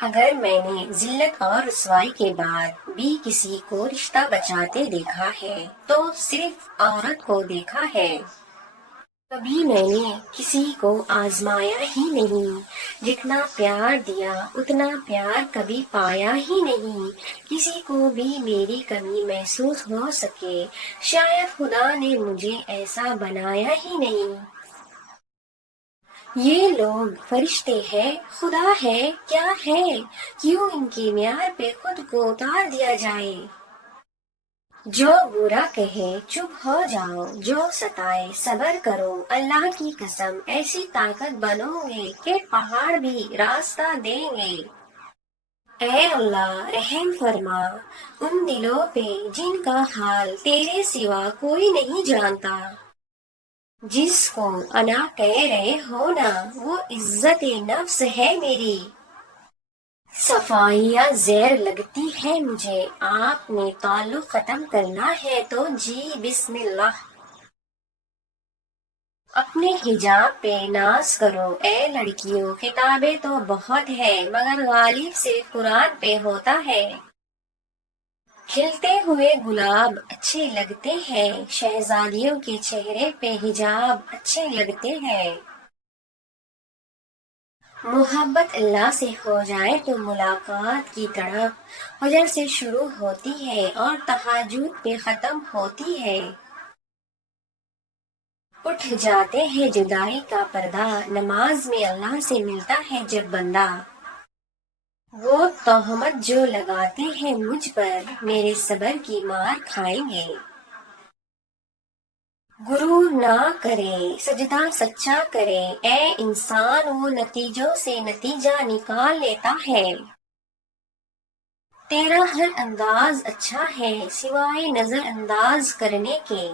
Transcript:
اگر میں نے ذلت اور رسوائی کے بعد بھی کسی کو رشتہ بچاتے دیکھا ہے تو صرف عورت کو دیکھا ہے۔ کبھی میں نے کسی کو آزمایا ہی نہیں، جتنا پیار دیا اتنا پیار کبھی پایا ہی نہیں۔ کسی کو بھی میری کمی محسوس ہو سکے، شاید خدا نے مجھے ایسا بنایا ہی نہیں۔ یہ لوگ فرشتے ہیں، خدا ہے، کیا ہے؟ کیوں ان کے معیار پہ خود کو اتار دیا جائے؟ جو برا کہے چپ ہو جاؤ، جو ستائے صبر کرو۔ اللہ کی قسم ایسی طاقت بنو گے کہ پہاڑ بھی راستہ دیں گے۔ اے اللہ رحم فرما ان دلوں پہ جن کا حال تیرے سوا کوئی نہیں جانتا۔ جس کو انا کہہ رہے ہو نا، وہ عزت نفس ہے میری۔ صفائیاں زیر لگتی ہے مجھے، آپ نے تعلق ختم کرنا ہے تو جی بسم اللہ۔ اپنے حجاب پہ ناز کرو اے لڑکیوں، کتابیں تو بہت ہے مگر غالب صرف قرآن پہ ہوتا ہے۔ کھلتے ہوئے گلاب اچھے لگتے ہیں، شہزادیوں کے چہرے پہ حجاب اچھے لگتے ہیں۔ محبت اللہ سے ہو جائے تو ملاقات کی تڑپ فجر سے شروع ہوتی ہے اور تہجد پہ ختم ہوتی ہے۔ اٹھ جاتے ہیں جدائی کا پردہ، نماز میں اللہ سے ملتا ہے جب بندہ۔ وہ تہمت جو لگاتے ہیں مجھ پر، میرے صبر کی مار کھائیں گے۔ غرور نہ کرے، سجدہ سچا کرے، اے انسان وہ نتیجوں سے نتیجہ نکال لیتا ہے۔ تیرا ہر انداز اچھا ہے سوائے نظر انداز کرنے کے۔